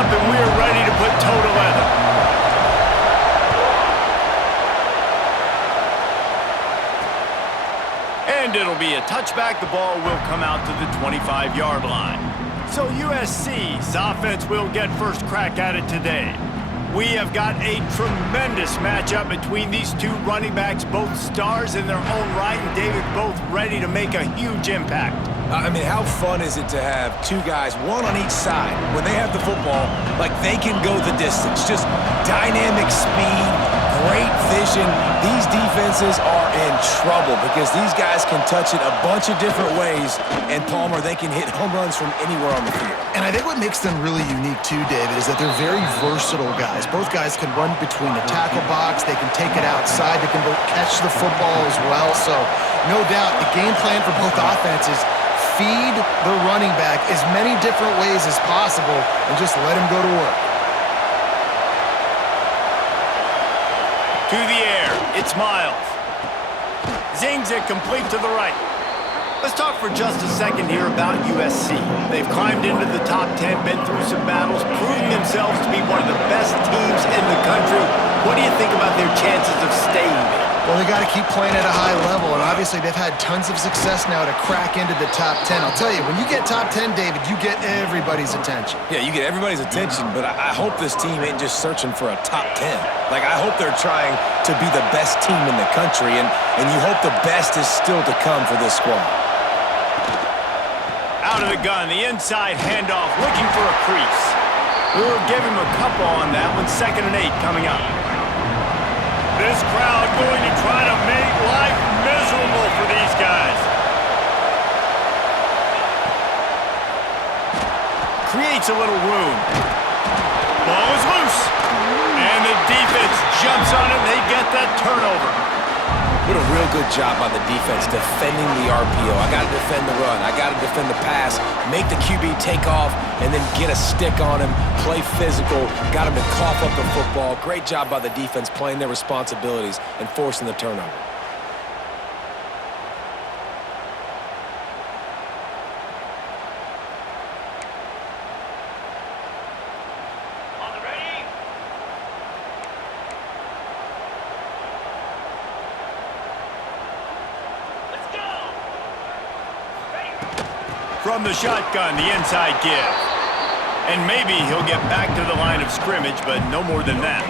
up, and we're ready to put toe to leather. And it'll be a touchback. The ball will come out to the 25-yard line. So USC's offense will get first crack at it today. We have got a tremendous matchup between these two running backs, both stars in their own right, and David, both ready to make a huge impact. I mean, how fun is it to have two guys, one on each side, when they have the football, like they can go the distance. Just dynamic speed, great vision. These defenses are in trouble because these guys can touch it a bunch of different ways, and Palmer, they can hit home runs from anywhere on the field. And I think what makes them really unique too, David, is that they're very versatile guys. Both guys can run between the tackle box. They can take it outside. They can both catch the football as well. So no doubt the game plan for both offenses, feed the running back as many different ways as possible and just let him go to work. To the air, it's Miles. Zings it complete to the right. Let's talk for just a second here about USC. They've climbed into the top 10, been through some battles, proven themselves to be one of the best teams in the country. What do you think about their chances of staying there? Well, they got to keep playing at a high level, and obviously they've had tons of success now to crack into the top 10. I'll tell you, when you get top 10, David, you get everybody's attention. Yeah, you get everybody's attention, but I hope this team ain't just searching for a top 10. Like, I hope they're trying to be the best team in the country, and you hope the best is still to come for this squad. Out of the gun, the inside handoff, looking for a crease. We'll give him a couple on that one. 2nd and 8 coming up. This crowd going to try to make life miserable for these guys. Creates a little room. Ball is loose. And the defense jumps on it. They get that turnover. What a real good job by the defense defending the RPO. I got to defend the run. I got to defend the pass, make the QB take off, and then get a stick on him, play physical, got him to cough up the football. Great job by the defense playing their responsibilities and forcing the turnover. From the shotgun, the inside give. And maybe he'll get back to the line of scrimmage, but no more than that.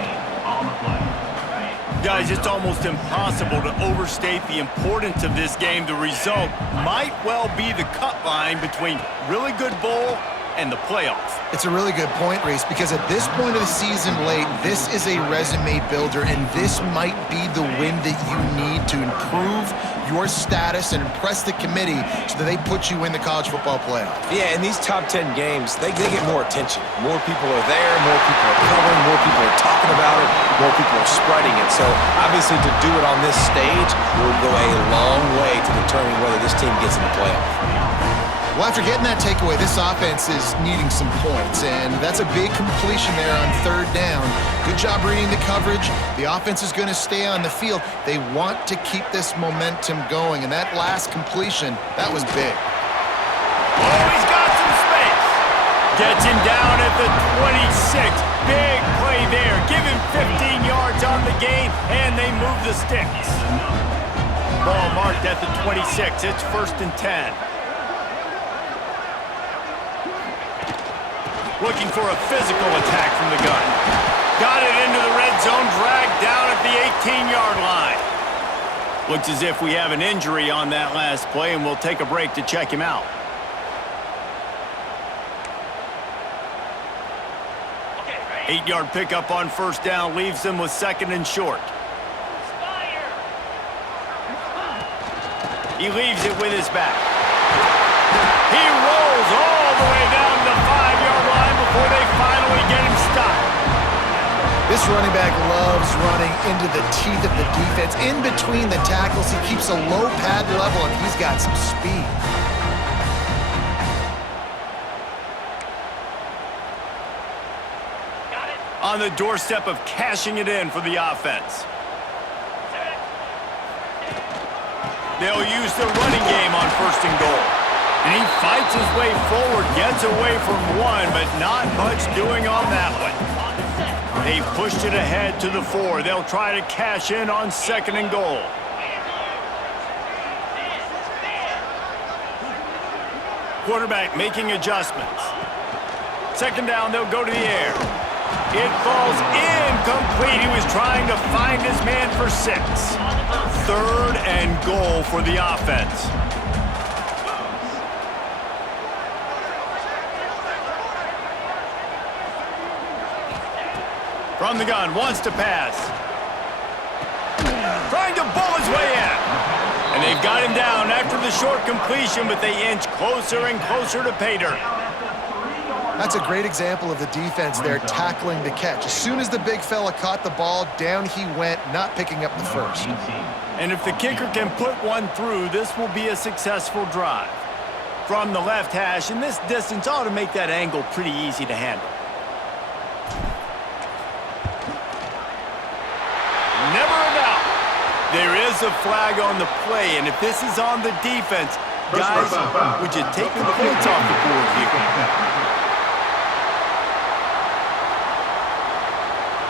Guys, it's almost impossible to overstate the importance of this game. The result might well be the cut line between really good bowl and the playoffs. It's a really good point, Reese, because at this point of the season late, this is a resume builder, and this might be the win that you need to improve your status and impress the committee so that they put you in the college football playoff. Yeah, in these top 10 games, they get more attention. More people are there, more people are covering, more people are talking about it, more people are spreading it. So obviously to do it on this stage will go a long way to determining whether this team gets in the playoff. Well, after getting that takeaway, this offense is needing some points, and that's a big completion there on 3rd down. Good job reading the coverage. The offense is going to stay on the field. They want to keep this momentum going, and that last completion, that was big. Oh, he's got some space. Gets him down at the 26. Big play there. Give him 15 yards on the gain, and they move the sticks. Ball marked at the 26. It's 1st and 10. Looking for a physical attack from the gun. Got it into the red zone, dragged down at the 18-yard line. Looks as if we have an injury on that last play, and we'll take a break to check him out. Okay, 8-yard pickup on 1st down leaves them with 2nd and short. He leaves it with his back. He rolls all the way down the 5-yard line before they finally get him stopped. This running back loves running into the teeth of the defense. In between the tackles, he keeps a low pad level, and he's got some speed. On the doorstep of cashing it in for the offense. They'll use the running game on 1st and goal. And he fights his way forward, gets away from one, but not much doing on that one. They've pushed it ahead to the 4. They'll try to cash in on 2nd and goal. Quarterback making adjustments. 2nd down, they'll go to the air. It falls incomplete. He was trying to find his man for 6. 3rd and goal for the offense. From the gun, wants to pass. Trying to bull his way in. And they've got him down after the short completion, but they inch closer and closer to pay dirt. That's a great example of the defense there tackling the catch. As soon as the big fella caught the ball, down he went, not picking up the first. And if the kicker can put one through, this will be a successful drive. From the left hash, and this distance ought to make that angle pretty easy to handle. Never a doubt. There is a flag on the play, and if this is on the defense, guys, would you take the points off the board here?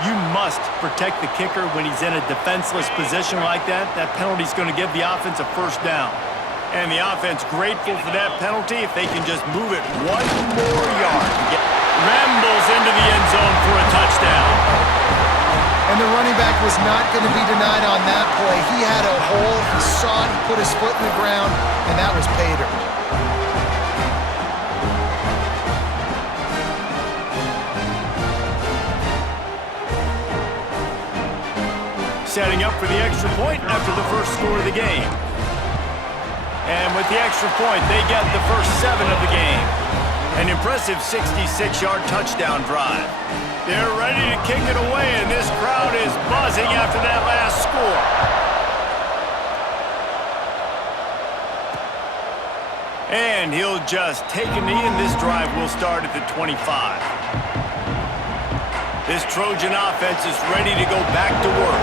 You must protect the kicker when he's in a defenseless position like that. That penalty's going to give the offense a 1st down. And the offense grateful for that penalty if they can just move it 1 more yard. Rambles into the end zone for a touchdown. And the running back was not going to be denied on that play. He had a hole, he saw it, he put his foot in the ground, and that was pay dirt. Setting up for the extra point after the first score of the game. And with the extra point, they get the first 7 of the game. An impressive 66-yard touchdown drive. They're ready to kick it away, and this crowd is buzzing after that last score. And he'll just take a knee, and this drive will start at the 25. This Trojan offense is ready to go back to work.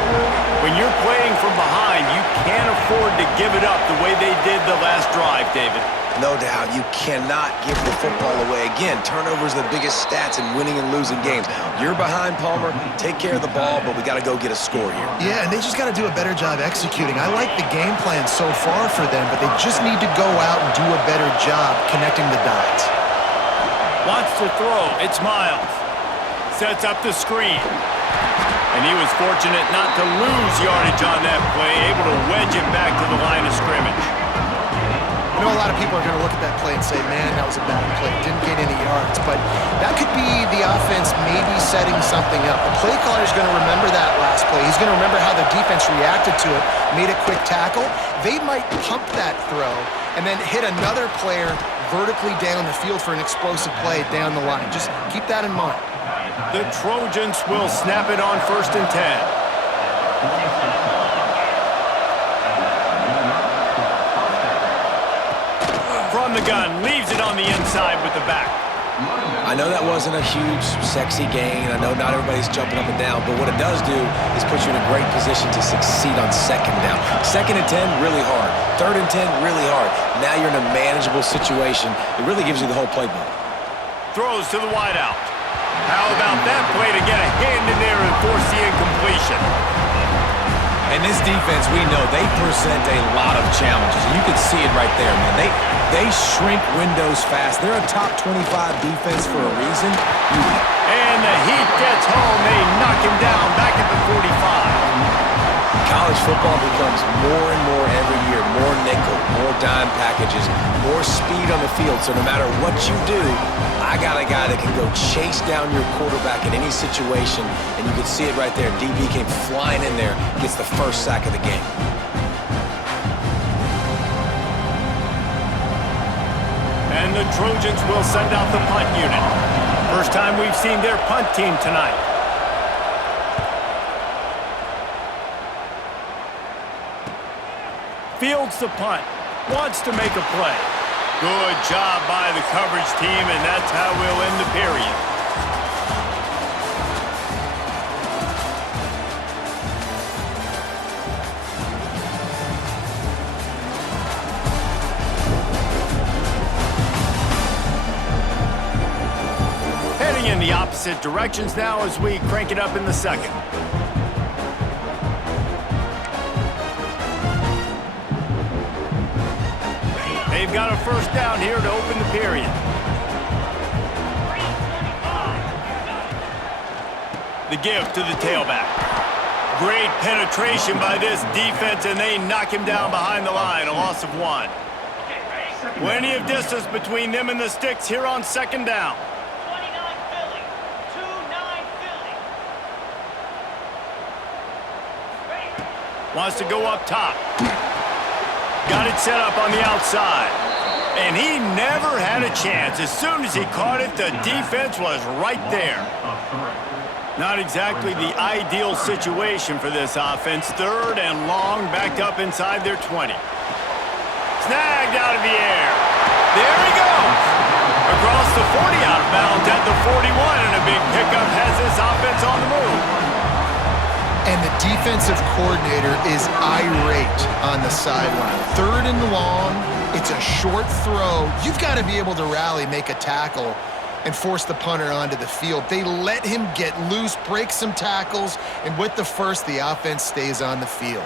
When you're playing from behind, you can't afford to give it up the way they did the last drive, David. No doubt, you cannot give the football away. Again, turnovers are the biggest stats in winning and losing games. You're behind, Palmer, take care of the ball, but we got to go get a score here. Yeah, and they just got to do a better job executing. I like the game plan so far for them, but they just need to go out and do a better job connecting the dots. Wants to throw, it's Miles. Sets up the screen. And he was fortunate not to lose yardage on that play, able to wedge it back to the line of scrimmage. I know a lot of people are going to look at that play and say, man, that was a bad play. Didn't get any yards. But that could be the offense maybe setting something up. The play caller is going to remember that last play. He's going to remember how the defense reacted to it, made a quick tackle. They might pump that throw and then hit another player vertically down the field for an explosive play down the line. Just keep that in mind. The Trojans will snap it on 1st and 10. From the gun, leaves it on the inside with the back. I know that wasn't a huge, sexy gain. I know not everybody's jumping up and down, but what it does do is put you in a great position to succeed on 2nd down. 2nd and 10, really hard. 3rd and 10, really hard. Now you're in a manageable situation. It really gives you the whole playbook. Throws to the wideout. How about that play to get a hand in there and force the incompletion? And this defense, we know, they present a lot of challenges. And you can see it right there, man. They shrink windows fast. They're a top 25 defense for a reason. And the heat gets home. They knock him down back at the 45. College football becomes more and more every year. More nickel, more dime packages, more speed on the field. So no matter what you do, I got a guy that can go chase down your quarterback in any situation. And you can see it right there. DB came flying in there, gets the first sack of the game. And the Trojans will send out the punt unit. First time we've seen their punt team tonight. Fields the punt. Wants to make a play. Good job by the coverage team, and that's how we'll end the period. in the opposite directions now as we crank it up in the second. They've got a first down here to open the period. The give to the tailback. Great penetration by this defense, and they knock him down behind the line, a loss of 1. Plenty of distance between them and the sticks here on second down. 29 Philly. 2-9 Philly. Wants to go up top. Got it set up on the outside. And he never had a chance. As soon as he caught it, the defense was right there. Not exactly the ideal situation for this offense. Third and long, backed up inside their 20. Snagged out of the air. There he goes. Across the 40, out of bounds at the 41, and a big pickup has this offense on the move. And the defensive coordinator is irate on the sideline. Third and long, it's a short throw. You've got to be able to rally, make a tackle, and force the punter onto the field. They let him get loose, break some tackles, and with the first, the offense stays on the field.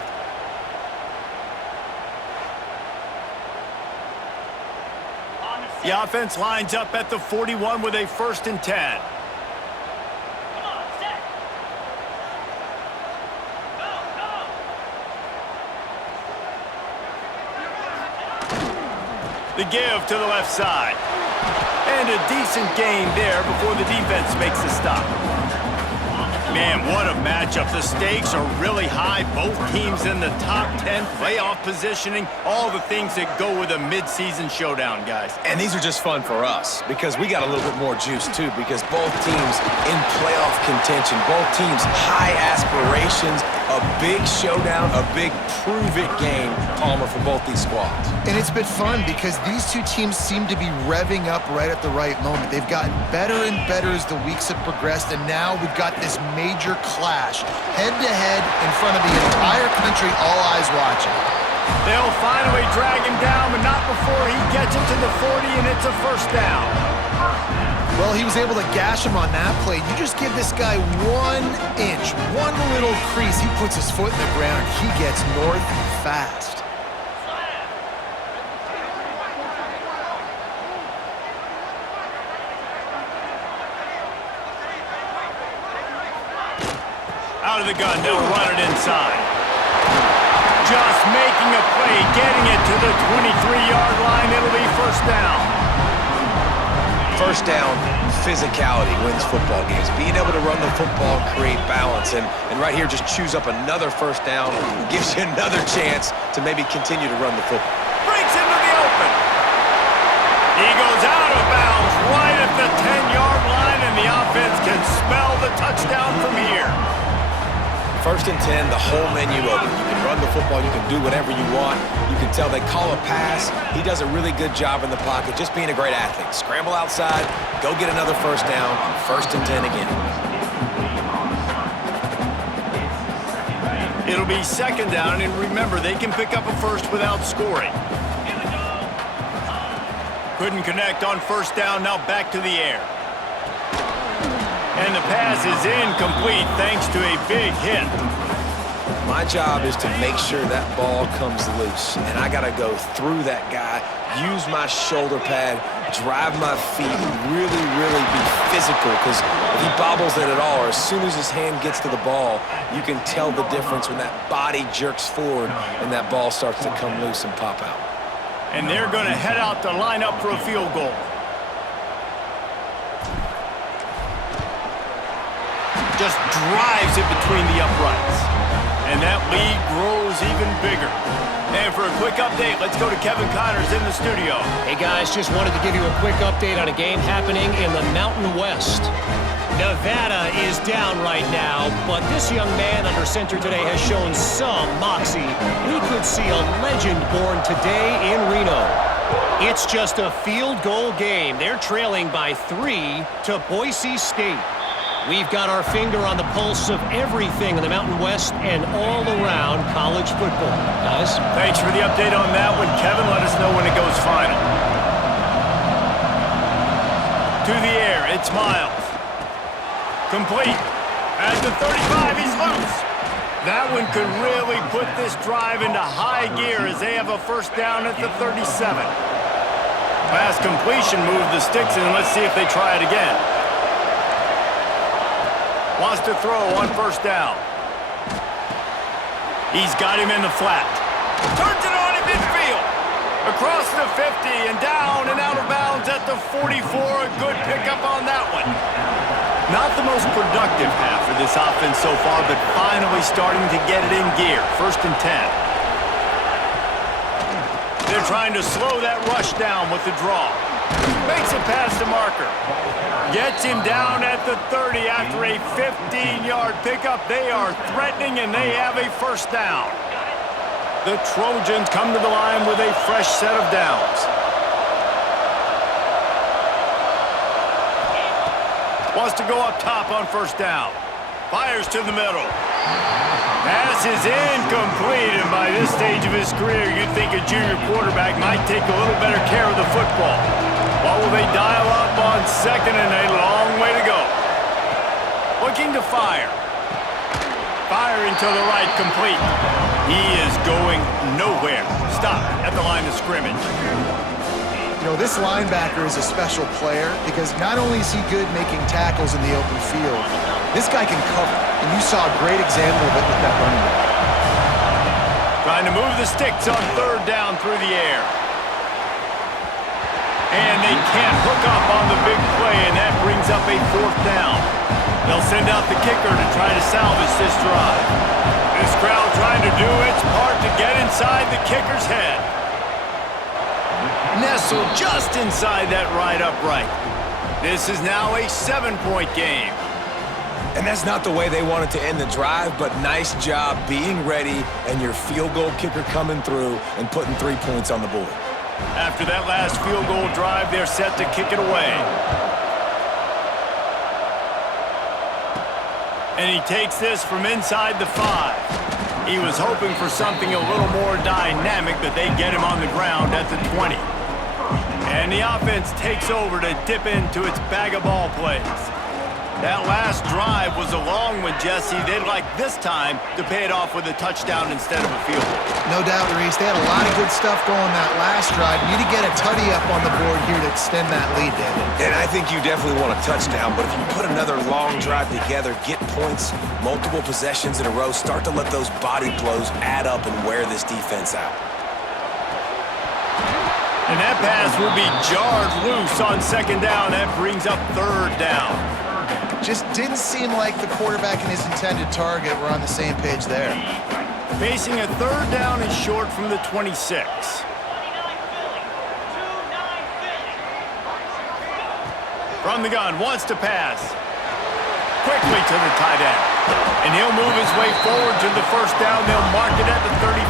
The offense lines up at the 41 with a 1st and 10. Come on, set. Go, go. The give to the left side. And a decent gain there before the defense makes the stop. Man, what a matchup. The stakes are really high. Both teams in the top 10, playoff positioning, all the things that go with a mid-season showdown, guys. And these are just fun for us because we got a little bit more juice, too, because both teams in playoff contention, both teams high aspirations, a big showdown, a big prove-it game, Palmer, for both these squads. And it's been fun because these two teams seem to be revving up right at the right moment. They've gotten better and better as the weeks have progressed, and now we've got this major clash, head-to-head in front of the entire country, all eyes watching. They'll finally drag him down, but not before he gets it to the 40, and it's a first down. Well, he was able to gash him on that play. You just give this guy 1 inch, one little crease, he puts his foot in the ground, he gets north fast. Out of the gun, they'll run it inside. Just making a play, getting it to the 23-yard line. It'll be first down. First down, physicality wins football games. Being able to run the football, create balance, and right here just choose up another first down, gives you another chance to maybe continue to run the football. Breaks into the open. He goes out of bounds right at the 10-yard line, and the offense can smell the touchdown from here. First and 10, the whole menu open. You can run the football, you can do whatever you want. You can tell they call a pass. He does a really good job in the pocket, just being a great athlete. Scramble outside, go get another first down, 1st and 10 again. It'll be second down, and remember, they can pick up a first without scoring. Couldn't connect on first down, now back to the air. And the pass is incomplete thanks to a big hit. My job is to make sure that ball comes loose, and I got to go through that guy, use my shoulder pad, drive my feet, really, really be physical, because if he bobbles it at all, or as soon as his hand gets to the ball, you can tell the difference when that body jerks forward and that ball starts to come loose and pop out. And they're going to head out to line up for a field goal. Just drives it between the uprights. And that lead grows even bigger. And for a quick update, let's go to Kevin Connors in the studio. Hey guys, just wanted to give you a quick update on a game happening in the Mountain West. Nevada is down right now, but this young man under center today has shown some moxie. We could see a legend born today in Reno. It's just a field goal game. They're trailing by 3 to Boise State. We've got our finger on the pulse of everything in the Mountain West and all around college football. Guys? Thanks for the update on that one, Kevin. Let us know when it goes final. To the air, it's Miles. Complete. At the 35, he's loose. That one could really put this drive into high gear as they have a first down at the 37. Pass completion moved the sticks in. Let's see if they try it again. Wants to throw on first down. He's got him in the flat. Turns it on in midfield. Across the 50 and down and out of bounds at the 44. A good pickup on that one. Not the most productive half for this offense so far, but finally starting to get it in gear. First and 10. They're trying to slow that rush down with the draw. Makes it past the marker. Gets him down at the 30 after a 15-yard pickup. They are threatening, and they have a first down. The Trojans come to the line with a fresh set of downs. Wants to go up top on first down. Fires to the middle. Pass is incomplete, and by this stage of his career, you'd think a junior quarterback might take a little better care of the football. What will they dial up on second and a long way to go? Looking to fire. Firing to the right, complete. He is going nowhere. Stop at the line of scrimmage. You know, this linebacker is a special player because not only is he good making tackles in the open field, this guy can cover. And you saw a great example of it with that running back. Trying to move the sticks on third down through the air. And they can't hook up on the big play, and that brings up a fourth down. They'll send out the kicker to try to salvage this drive. This crowd trying to do its part to get inside the kicker's head. Nestled just inside that right upright. This is now a 7-point game. And that's not the way they wanted to end the drive, but nice job being ready and your field goal kicker coming through and putting 3 points on the board. After that last field goal drive, they're set to kick it away. And he takes this from inside the 5. He was hoping for something a little more dynamic, but they get him on the ground at the 20. And the offense takes over to dip into its bag of ball plays. That last drive was a long one, Jesse. They'd like this time to pay it off with a touchdown instead of a field goal. No doubt, Reese. They had a lot of good stuff going that last drive. Need to get a tutty up on the board here to extend that lead, David. And I think you definitely want a touchdown, but if you put another long drive together, get points, multiple possessions in a row, start to let those body blows add up and wear this defense out. And that pass will be jarred loose on second down. That brings up third down. Just didn't seem like the quarterback and his intended target were on the same page there. Facing a third down and short from the 26. 29 Philly. 2-9 Philly. From the gun, wants to pass. Quickly to the tight end. And he'll move his way forward to the first down. They'll mark it at the 35.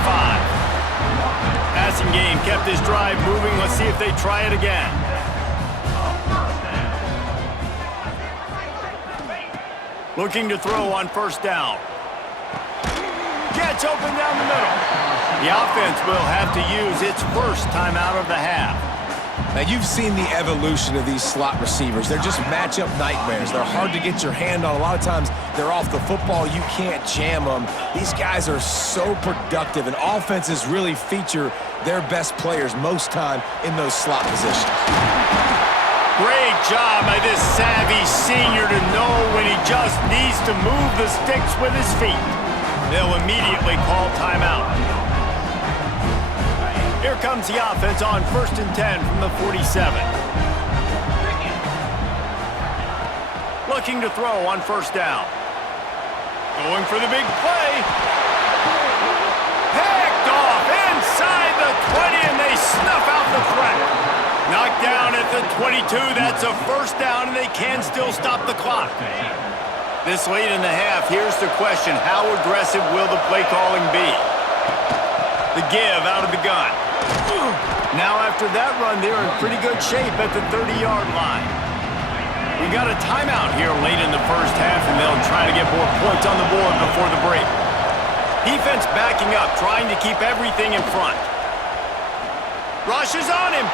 Passing game kept his drive moving. Let's see if they try it again. Looking to throw on first down. Gets open down the middle. The offense will have to use its first timeout of the half. Now, you've seen the evolution of these slot receivers. They're just matchup nightmares. They're hard to get your hand on. A lot of times, they're off the football. You can't jam them. These guys are so productive, and offenses really feature their best players most time in those slot positions. Great job by this savvy senior to know when he just needs to move the sticks with his feet. They'll immediately call timeout. Here comes the offense on 1st and 10 from the 47. Looking to throw on first down. Going for the big play. Picked off inside the 20, and they snuff out the threat. Knocked down at the 22. That's a first down, and they can still stop the clock. This late in the half, here's the question. How aggressive will the play calling be? The give out of the gun. Now after that run, they're in pretty good shape at the 30-yard line. We got a timeout here late in the first half, and they'll try to get more points on the board before the break. Defense backing up, trying to keep everything in front. Rush is on him.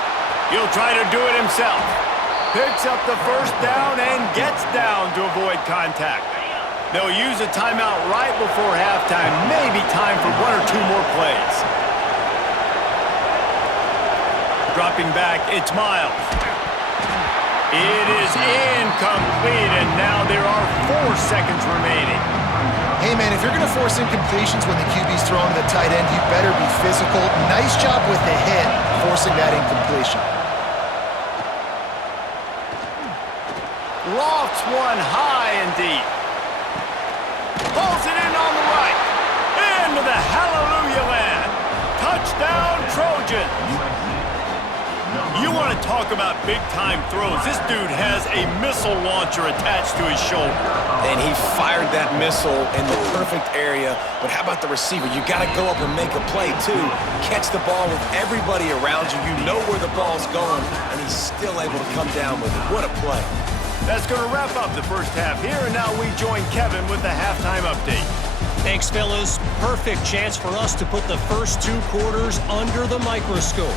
He'll try to do it himself. Picks up the first down and gets down to avoid contact. They'll use a timeout right before halftime. Maybe time for one or two more plays. Dropping back, it's Miles. It is incomplete, and now there are 4 seconds remaining. Hey, man, if you're going to force incompletions when the QB's throwing to the tight end, you better be physical. Nice job with the hit, forcing that incompletion. Lofts one high and deep. Pulls it in on the right. Into the hallelujah land. Touchdown, Trojans. You want to talk about big-time throws. This dude has a missile launcher attached to his shoulder. And he fired that missile in the perfect area. But how about the receiver? You got to go up and make a play, too. Catch the ball with everybody around you. You know where the ball's going, and he's still able to come down with it. What a play. That's going to wrap up the first half here, and now we join Kevin with the halftime update. Thanks, fellas. Perfect chance for us to put the first 2 quarters under the microscope.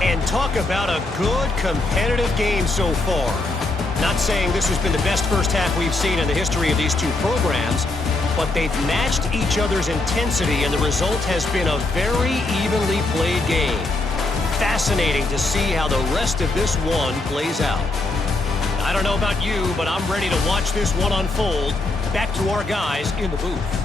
And talk about a good competitive game so far. Not saying this has been the best first half we've seen in the history of these 2 programs, but they've matched each other's intensity, and the result has been a very evenly played game. Fascinating to see how the rest of this one plays out. I don't know about you, but I'm ready to watch this one unfold. Back to our guys in the booth.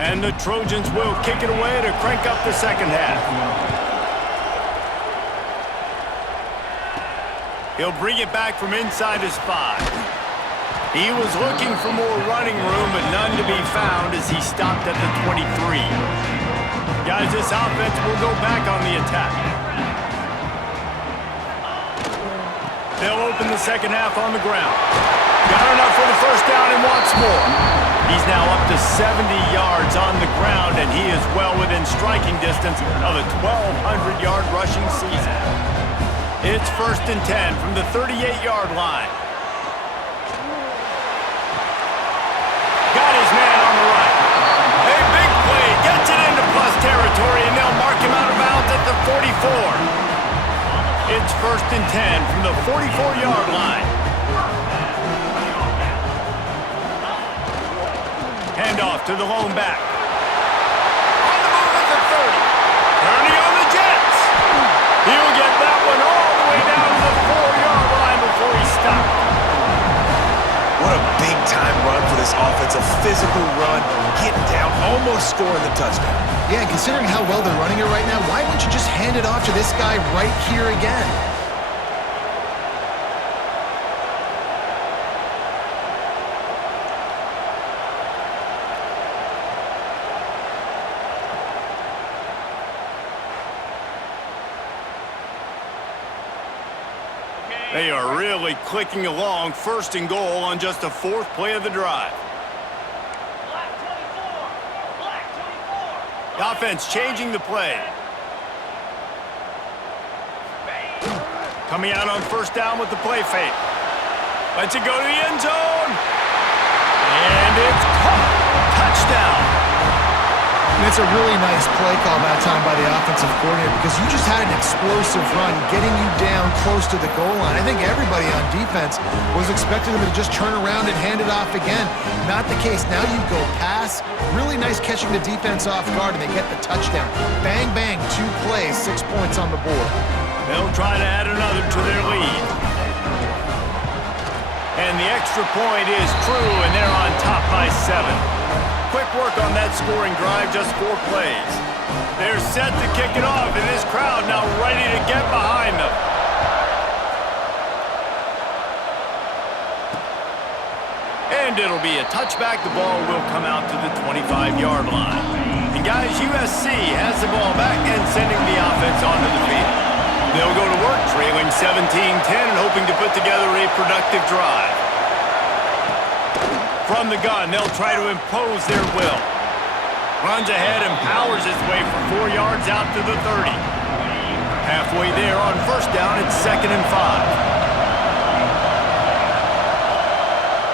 And the Trojans will kick it away to crank up the second half. He'll bring it back from inside his 5. He was looking for more running room, but none to be found as he stopped at the 23. Guys, this offense will go back on the attack. They'll open the second half on the ground. Got enough for the first down and wants more. He's now up to 70 yards on the ground, and he is well within striking distance of a 1,200-yard rushing season. It's 1st and 10 from the 38-yard line. Got his man on the right. A big play, gets it into plus territory, and they'll mark him out of bounds at the 44. It's 1st and 10 from the 44-yard line. Handoff to the lone back. On the move at the 30. Turning on the Jets. He'll get that one all the way down to the 4-yard line before he stopped. What a big-time run for this offense. A physical run, getting down, almost scoring the touchdown. Yeah, and considering how well they're running it right now, why wouldn't you just hand it off to this guy right here again? They are really clicking along, 1st and goal on just the 4th play of the drive. Black 24. Black 24. The offense changing the play. Coming out on 1st down with the play fake. Lets it go to the end zone. And it's caught. Touchdown. And it's a really nice play call that time by the offensive coordinator because you just had an explosive run getting you down close to the goal line. I think everybody on defense was expecting them to just turn around and hand it off again. Not the case. Now you go pass. Really nice catching the defense off guard, and they get the touchdown. Bang, bang, 2 plays, 6 points on the board. They'll try to add another to their lead. And the extra point is true, and they're on top by 7. Quick work on that scoring drive, just 4 plays. They're set to kick it off, and this crowd now ready to get behind them. And it'll be a touchback. The ball will come out to the 25-yard line. And guys, USC has the ball back and sending the offense onto the field. They'll go to work, trailing 17-10 and hoping to put together a productive drive. From the gun, they'll try to impose their will. Runs ahead and powers his way for 4 yards out to the 30. Halfway there on 1st down, it's 2nd and 5.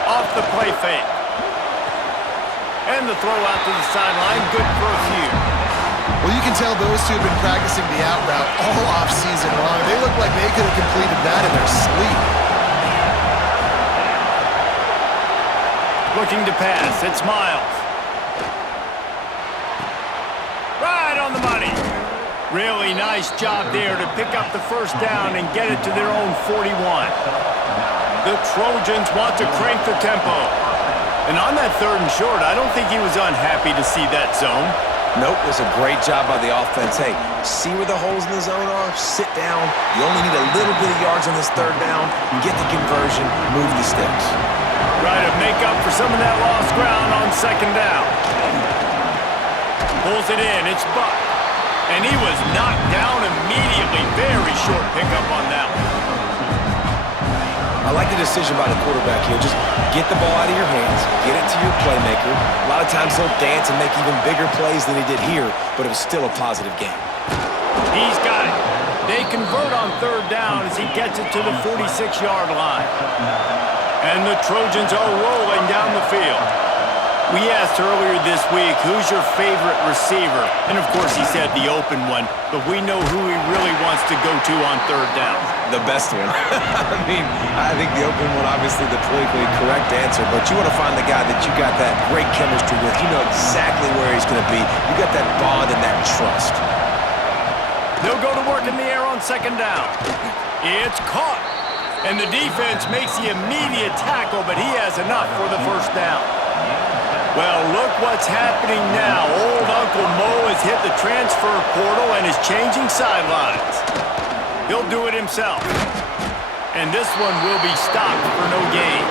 Off the play fake. And the throw out to the sideline, good for a few. Well, you can tell those two have been practicing the out route all off-season long. They look like they could have completed that in their sleep. Looking to pass, it's Miles. Right on the money. Really nice job there to pick up the first down and get it to their own 41. The Trojans want to crank the tempo. And on that 3rd and short, I don't think he was unhappy to see that zone. Nope, it was a great job by the offense. Hey, see where the holes in the zone are? Sit down. You only need a little bit of yards on this 3rd down. Get the conversion, move the sticks. Try to make up for some of that lost ground on 2nd down. Pulls it in, it's Buck. And he was knocked down immediately. Very short pickup on that one. I like the decision by the quarterback here. Just get the ball out of your hands, get it to your playmaker. A lot of times he'll dance and make even bigger plays than he did here, but it was still a positive game. He's got it. They convert on 3rd down as he gets it to the 46-yard line. And the Trojans are rolling down the field. We asked earlier this week, who's your favorite receiver? And, of course, he said the open one, but we know who he really wants to go to on 3rd down. The best one. I think the open one, obviously the politically correct answer, but you want to find the guy that you got that great chemistry with. You know exactly where he's going to be. You got that bond and that trust. They'll go to work in the air on 2nd down. It's caught. And the defense makes the immediate tackle, but he has enough for the 1st down. Well, look what's happening now. Old Uncle Mo has hit the transfer portal and is changing sidelines. He'll do it himself. And this one will be stopped for no gain.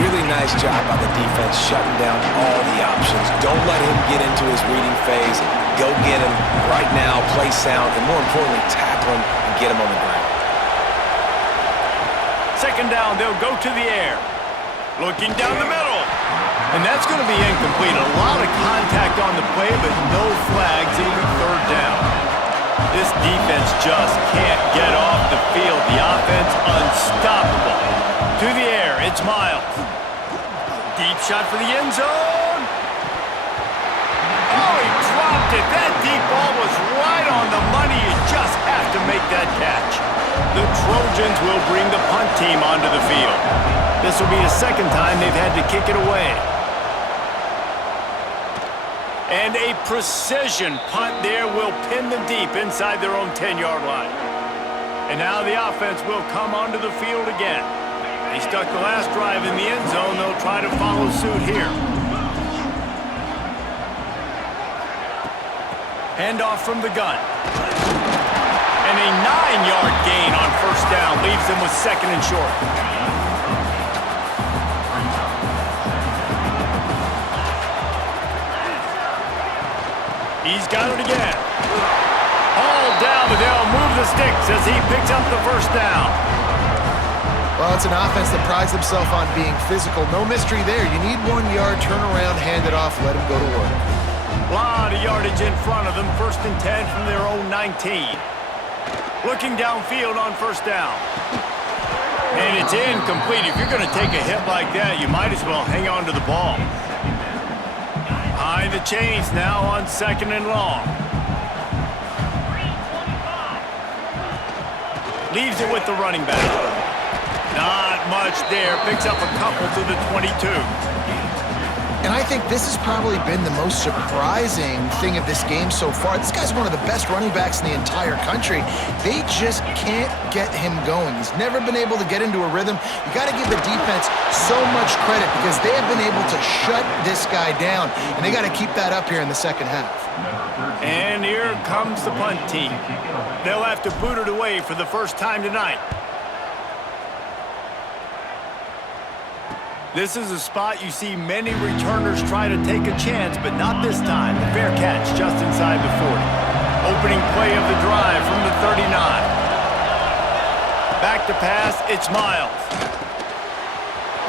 Really nice job by the defense shutting down all the options. Don't let him get into his reading phase. Go get him right now, play sound, and more importantly, tackle him and get him on the ground. 2nd down, they'll go to the air. Looking down the middle. And that's going to be incomplete. A lot of contact on the play, but no flags. It'll be 3rd down. This defense just can't get off the field. The offense unstoppable. To the air, it's Miles. Deep shot for the end zone. Oh, he dropped it. That deep ball was right on the money. You just have to make that catch. The Trojans will bring the punt team onto the field. This will be the 2nd time they've had to kick it away. And a precision punt there will pin them deep inside their own 10-yard line. And now the offense will come onto the field again. They stuck the last drive in the end zone. They'll try to follow suit here. Handoff from the gun. And a 9-yard gain on 1st down leaves them with 2nd and short. He's got it again. All down, but they'll move the sticks as he picks up the 1st down. Well, it's an offense that prides themselves on being physical. No mystery there. You need 1 yard, turn around, hand it off, let him go to work. A lot of yardage in front of them. 1st and 10 from their own 19. Looking downfield on 1st down. And it's incomplete. If you're going to take a hit like that, you might as well hang on to the ball. Behind the chains now on 2nd and long. Leaves it with the running back. Not much there. Picks up a couple to the 22. And I think this has probably been the most surprising thing of this game so far. This guy's one of the best running backs in the entire country. They just can't get him going. He's never been able to get into a rhythm. You got to give the defense so much credit because they have been able to shut this guy down, and they got to keep that up here in the 2nd half. And here comes the punt team. They'll have to boot it away for the first time tonight. This is a spot you see many returners try to take a chance, but not this time. The fair catch just inside the 40. Opening play of the drive from the 39. Back to pass, it's Miles.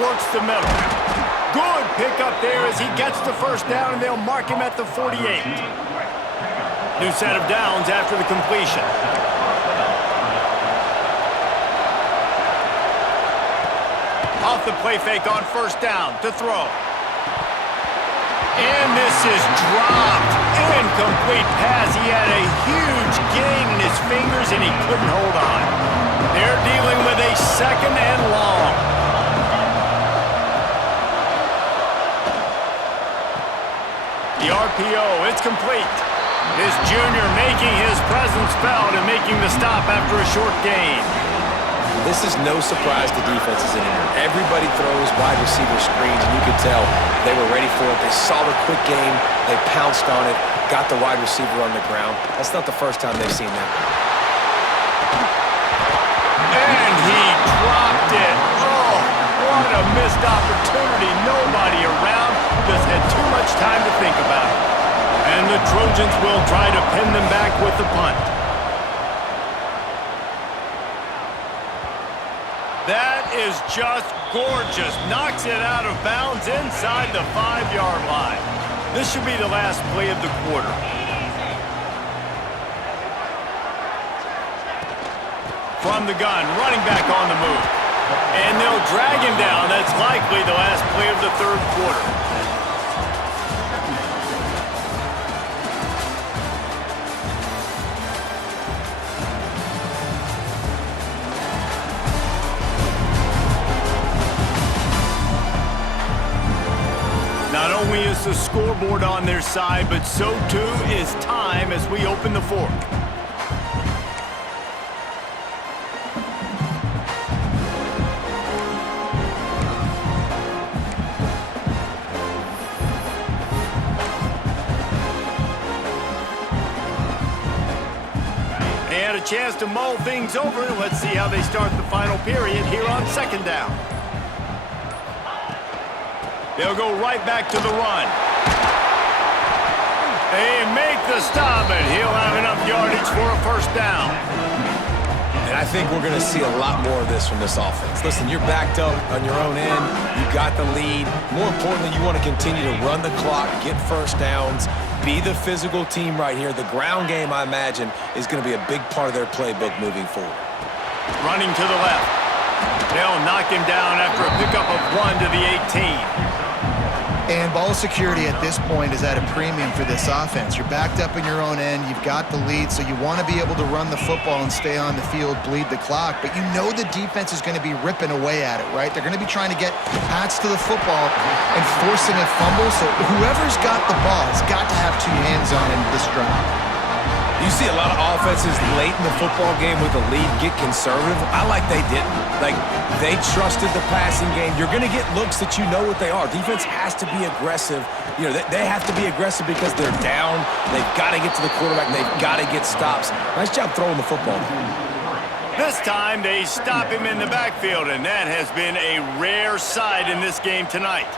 Works the middle. Good pickup there as he gets the 1st down, and they'll mark him at the 48. New set of downs after the completion. Off the play fake on first down to throw. And this is dropped. Incomplete pass. He had a huge gain in his fingers and he couldn't hold on. They're dealing with a second and long. The RPO, it's complete. This junior making his presence felt and making the stop after a short gain. This is no surprise to defenses anymore. Everybody throws wide receiver screens, and you could tell they were ready for it. They saw the quick game. They pounced on it, got the wide receiver on the ground. That's not the first time they've seen that. And he dropped it. Oh, what a missed opportunity. Nobody around. Just had too much time to think about it. And the Trojans will try to pin them back with the punt. That is just gorgeous. Knocks it out of bounds inside the 5-yard line. This should be the last play of the quarter. From the gun, running back on the move. And they'll drag him down. That's likely the last play of the third quarter. Not only is the scoreboard on their side, but so too is time as we open the fork. They had a chance to mull things over. Let's see how they start the final period here on second down. They'll go right back to the run. They make the stop, and he'll have enough yardage for a first down. And I think we're going to see a lot more of this from this offense. Listen, you're backed up on your own end. You got the lead. More importantly, you want to continue to run the clock, get first downs, be the physical team right here. The ground game, I imagine, is going to be a big part of their playbook moving forward. Running to the left. They'll knock him down after a pickup of 1 to the 18. And ball security at this point is at a premium for this offense. You're backed up in your own end. You've got the lead, so you want to be able to run the football and stay on the field, bleed the clock. But you know the defense is going to be ripping away at it, right? They're going to be trying to get hats to the football and forcing a fumble. So whoever's got the ball has got to have two hands on it in this drive. You see a lot of offenses late in the football game with the lead get conservative. I like they didn't. Like, they trusted the passing game. You're going to get looks that you know what they are. Defense has to be aggressive. You know, they have to be aggressive because they're down. They've got to get to the quarterback. They've got to get stops. Nice job throwing the football. This time they stop him in the backfield, and that has been a rare sight in this game tonight.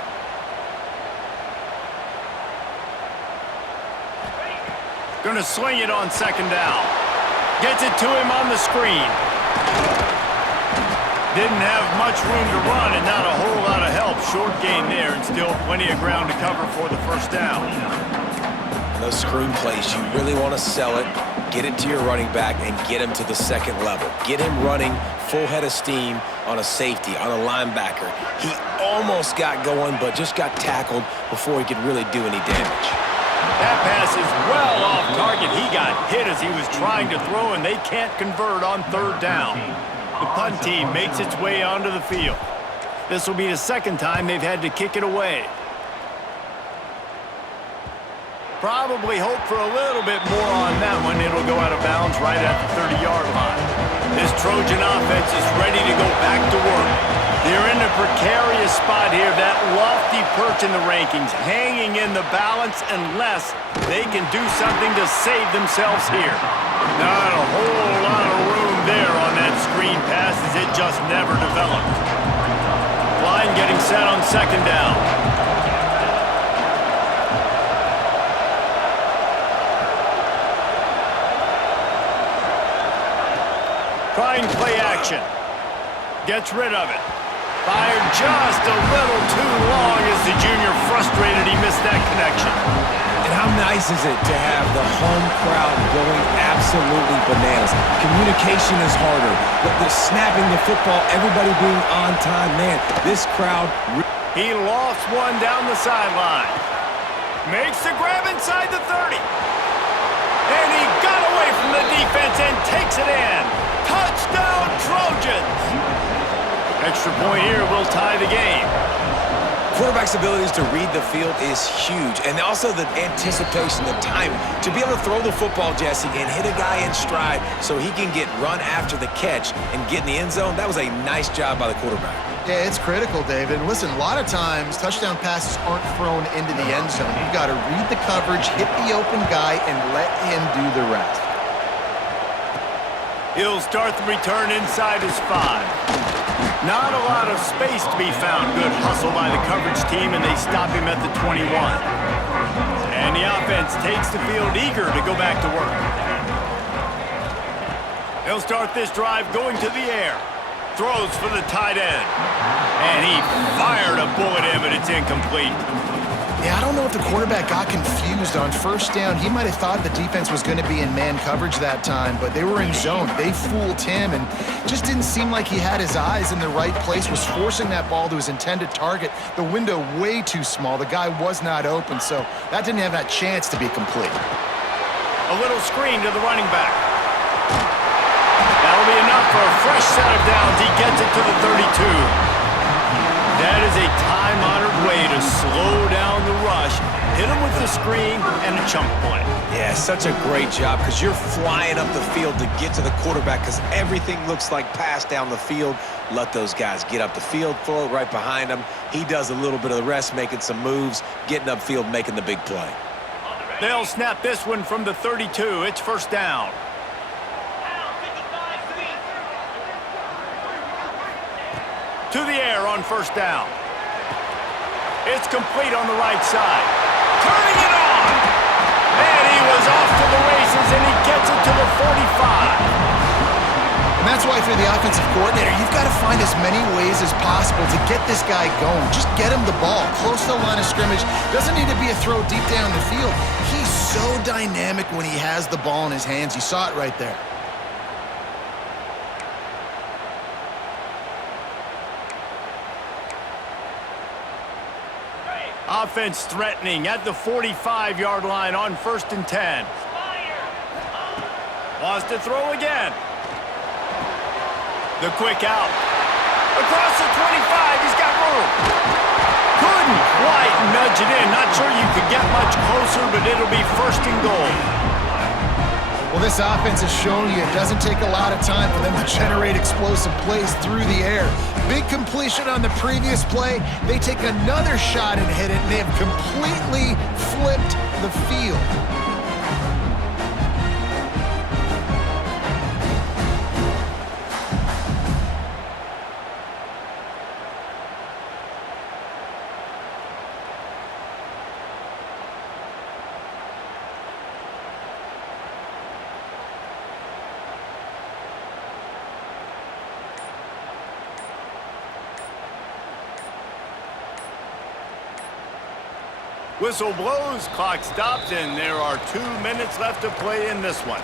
Going to swing it on second down. Gets it to him on the screen. Didn't have much room to run and not a whole lot of help. Short gain there and still plenty of ground to cover for the first down. Those screen plays, you really want to sell it, get it to your running back, and get him to the second level. Get him running full head of steam on a safety, on a linebacker. He almost got going, but just got tackled before he could really do any damage. That pass is well off target. He got hit as he was trying to throw, and they can't convert on third down. The punt team makes its way onto the field. This will be the second time they've had to kick it away. Probably hope for a little bit more on that one. It'll go out of bounds right at the 30-yard line. This Trojan offense is ready to go back to work. They're in a precarious spot here, that lofty perch in the rankings, hanging in the balance unless they can do something to save themselves here. Not a whole lot of room there on that screen pass as it just never developed. Line getting set on second down. Trying play action. Gets rid of it. Fired just a little too long as the junior frustrated he missed that connection. And how nice is it to have the home crowd going absolutely bananas? Communication is harder, but the snapping the football, everybody being on time, man, this crowd... He lost one down the sideline. Makes the grab inside the 30. And he got away from the defense and takes it in. Touchdown, Trojans! Extra point here will tie the game. Quarterback's abilities to read the field is huge, and also the anticipation, the timing. To be able to throw the football, Jesse, and hit a guy in stride so he can get run after the catch and get in the end zone, that was a nice job by the quarterback. Yeah, it's critical, David. And listen, a lot of times, touchdown passes aren't thrown into the end zone. You've got to read the coverage, hit the open guy, and let him do the rest. He'll start the return inside his 5. Not a lot of space to be found. Good hustle by the coverage team, and they stop him at the 21. And the offense takes the field eager to go back to work. They'll start this drive going to the air. Throws for the tight end. And he fired a bullet in, but it's incomplete. Yeah, I don't know if the quarterback got confused on first down. He might have thought the defense was going to be in man coverage that time, but they were in zone. They fooled him and just didn't seem like he had his eyes in the right place, was forcing that ball to his intended target. The window way too small. The guy was not open, so that didn't have that chance to be complete. A little screen to the running back. That'll be enough for a fresh set of downs. He gets it to the 32. That is a time-honored way to slow down the rush, hit him with the screen, and a chunk play. Yeah, such a great job because you're flying up the field to get to the quarterback because everything looks like pass down the field. Let those guys get up the field, throw it right behind him. He does a little bit of the rest, making some moves, getting upfield, making the big play. They'll snap this one from the 32. It's first down. To the air on first down. It's complete on the right side. Turning it on! And he was off to the races, and he gets it to the 45. And that's why for the offensive coordinator, you've got to find as many ways as possible to get this guy going. Just get him the ball close to the line of scrimmage. Doesn't need to be a throw deep down the field. He's so dynamic when he has the ball in his hands. You saw it right there. Offense threatening at the 45-yard line on first and 10. Wants to throw again. The quick out. Across the 25, he's got room. Couldn't quite nudge it in. Not sure you could get much closer, but it'll be first and goal. Well, this offense has shown you it doesn't take a lot of time for them to generate explosive plays through the air. Big completion on the previous play. They take another shot and hit it, and they have completely flipped the field. Whistle blows, clock stops, and there are 2 minutes left to play in this one.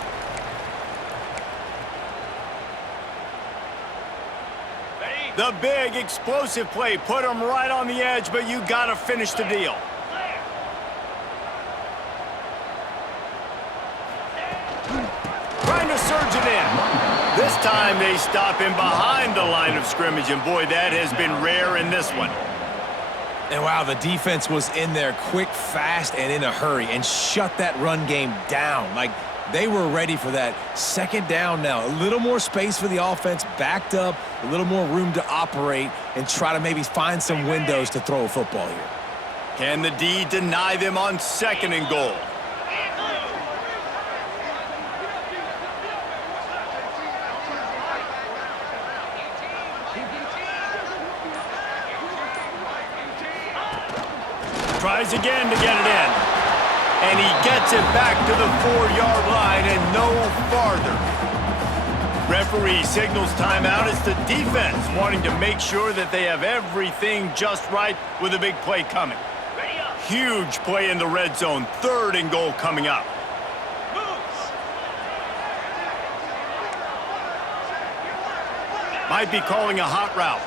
Ready? The big explosive play put him right on the edge, but you got to finish the deal. Trying to surge it in. This time they stop him behind the line of scrimmage, and boy, that has been rare in this one. And wow, the defense was in there quick, fast, and in a hurry and shut that run game down. Like, they were ready for that. Second down now. A little more space for the offense, backed up, a little more room to operate and try to maybe find some windows to throw a football here. Can the D deny them on second and goal? Tries again to get it in. And he gets it back to the 4-yard line and no farther. Referee signals timeout. It's the defense wanting to make sure that they have everything just right with a big play coming. Ready up. Huge play in the red zone. 3rd and goal coming up. Moves. Might be calling a hot route.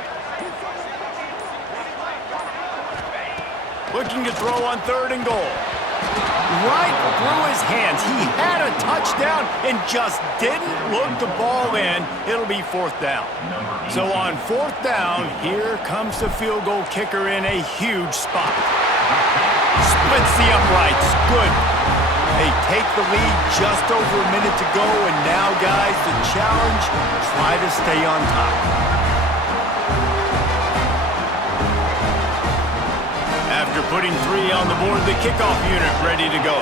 Looking to throw on 3rd and goal. Right through his hands. He had a touchdown and just didn't look the ball in. It'll be 4th down. So on 4th down, here comes the field goal kicker in a huge spot. Splits the uprights. Good. They take the lead just over a minute to go, and now, guys, the challenge, try to stay on top. After putting 3 on the board, the kickoff unit ready to go.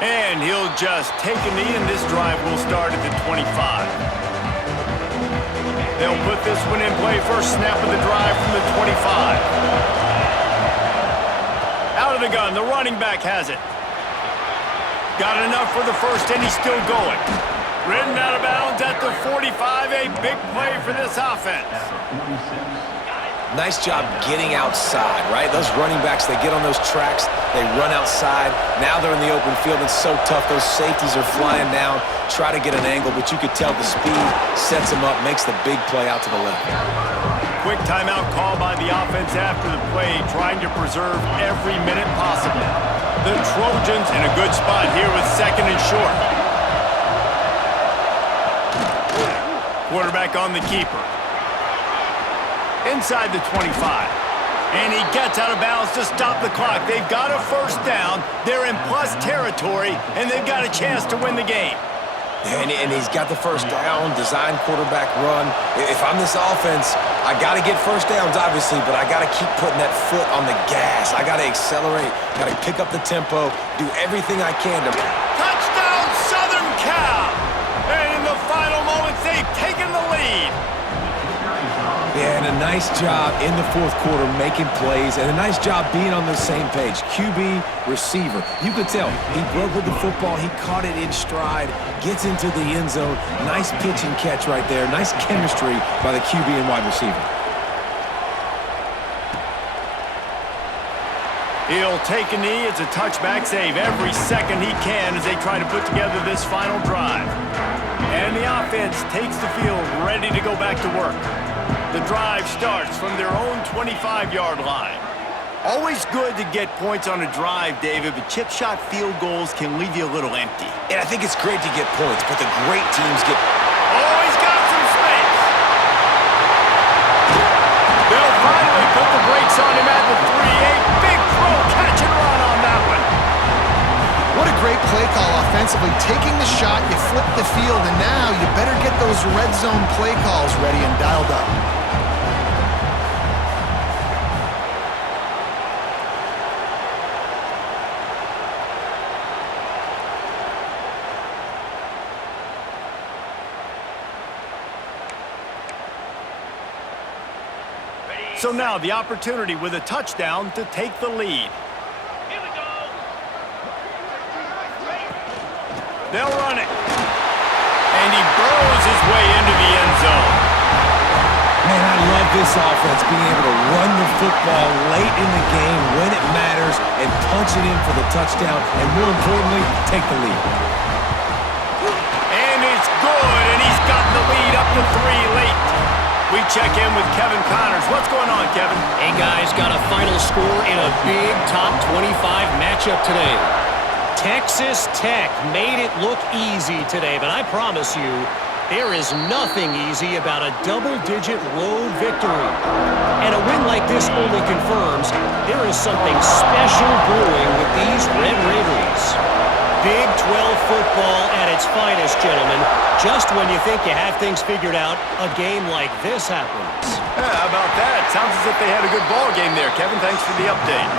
And he'll just take a knee, and this drive will start at the 25. They'll put this one in play. First snap of the drive from the 25. Out of the gun, the running back has it. Got enough for the first, and he's still going. Ridden out of bounds at the 45, a big play for this offense. Nice job getting outside, right? Those running backs, they get on those tracks, they run outside. Now they're in the open field. It's so tough. Those safeties are flying down, try to get an angle, but you could tell the speed sets them up, makes the big play out to the left. Quick timeout call by the offense after the play, trying to preserve every minute possible. The Trojans in a good spot here with 2nd and short. Quarterback on the keeper. Inside the 25. And he gets out of bounds to stop the clock. They've got a 1st down. They're in plus territory, and they've got a chance to win the game. And he's got the 1st down, design quarterback run. If I'm this offense, I got to get 1st downs, obviously, but I got to keep putting that foot on the gas. I got to accelerate, got to pick up the tempo, do everything I can to... Touchdown, Southern Cal! And in the final moments, they've taken the lead. Yeah, and a nice job in the 4th quarter making plays, and a nice job being on the same page. QB, receiver. You could tell he broke with the football. He caught it in stride, gets into the end zone. Nice pitch and catch right there. Nice chemistry by the QB and wide receiver. He'll take a knee. It's a touchback save every second he can as they try to put together this final drive. And the offense takes the field ready to go back to work. The drive starts from their own 25-yard line. Always good to get points on a drive, David, but chip shot field goals can leave you a little empty. And I think it's great to get points, but the great teams get... Oh, he's got some space! They'll finally put the brakes on him at the 3. A big throw, catch and run on that one. What a great play call offensively. Taking the shot, you flip the field, and now you better get those red zone play calls ready and dialed up. So now the opportunity with a touchdown to take the lead. Here we go. They'll run it. And he burrows his way into the end zone. Man, I love this offense being able to run the football late in the game when it matters and punch it in for the touchdown and, more importantly, take the lead. And it's good, and he's gotten the lead up to 3 late. We check in with Kevin Connors. What's going on, Kevin? Hey, guys, got a final score in a big top 25 matchup today. Texas Tech made it look easy today, but I promise you, there is nothing easy about a double-digit road victory. And a win like this only confirms there is something special brewing with these Red Raiders. Big 12 football at its finest, gentlemen. Just when you think you have things figured out, a game like this happens. Yeah, how about that? Sounds as if they had a good ball game there, Kevin. Thanks for the update.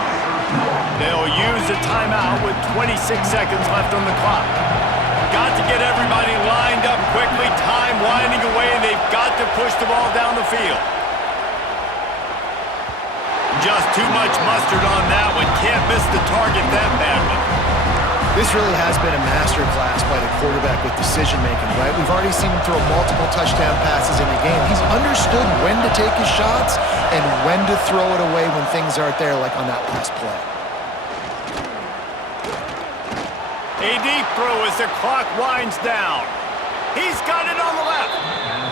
They'll use a timeout with 26 seconds left on the clock. Got to get everybody lined up quickly. Time winding away, and they've got to push the ball down the field. Just too much mustard on that one. Can't miss the target that badly. This really has been a masterclass by the quarterback with decision-making, right? We've already seen him throw multiple touchdown passes in the game. He's understood when to take his shots and when to throw it away when things aren't there, like on that last play. A deep throw as the clock winds down. He's got it on the left.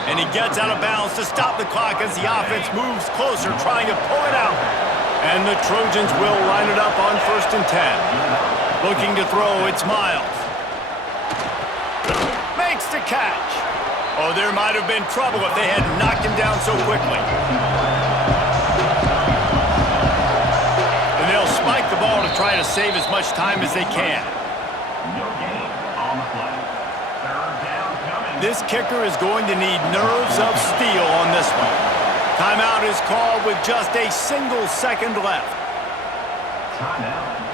And he gets out of bounds to stop the clock as the offense moves closer, trying to pull it out. And the Trojans will line it up on 1st and 10. Looking to throw, it's Miles. Makes the catch. Oh, there might have been trouble if they had knocked him down so quickly. And they'll spike the ball to try to save as much time as they can. This kicker is going to need nerves of steel on this one. Timeout is called with just a single second left.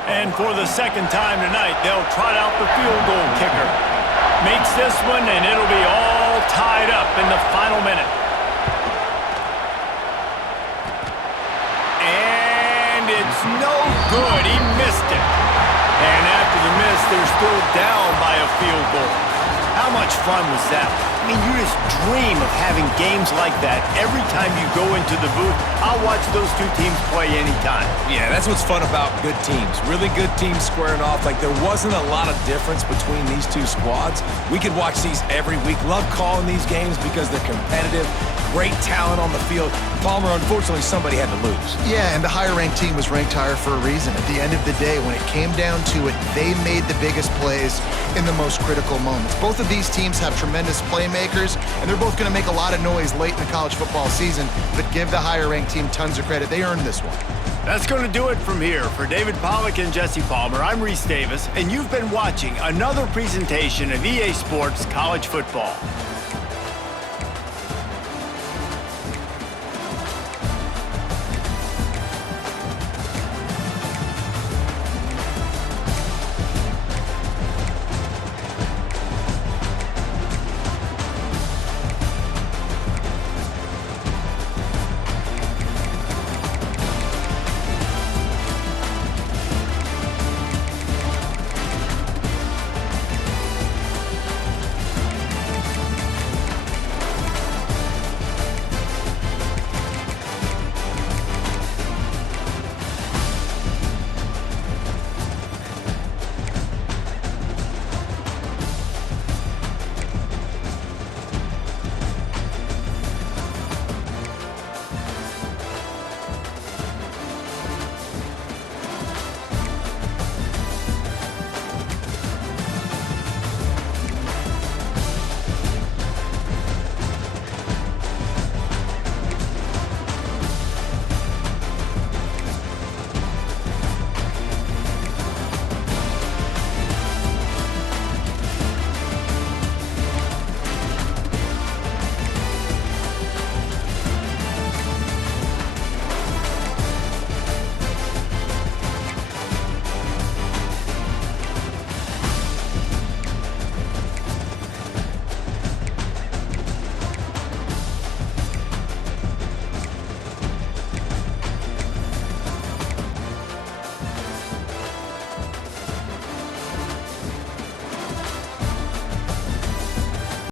And for the second time tonight, they'll trot out the field goal kicker. Makes this one, and it'll be all tied up in the final minute. And it's no good. He missed it. And after the miss, they're still down by a field goal. How much fun was that? I mean, you just dream of having games like that every time you go into the booth. I'll watch those two teams play anytime. Yeah, that's what's fun about good teams. Really good teams squaring off. Like, there wasn't a lot of difference between these two squads. We could watch these every week. Love calling these games because they're competitive. Great talent on the field. Palmer, unfortunately, somebody had to lose. Yeah, and the higher-ranked team was ranked higher for a reason. At the end of the day, when it came down to it, they made the biggest plays in the most critical moments. Both of these teams have tremendous playmakers, and they're both going to make a lot of noise late in the college football season, but give the higher-ranked team tons of credit. They earned this one. That's going to do it from here. For David Pollack and Jesse Palmer, I'm Reese Davis, and you've been watching another presentation of EA Sports College Football.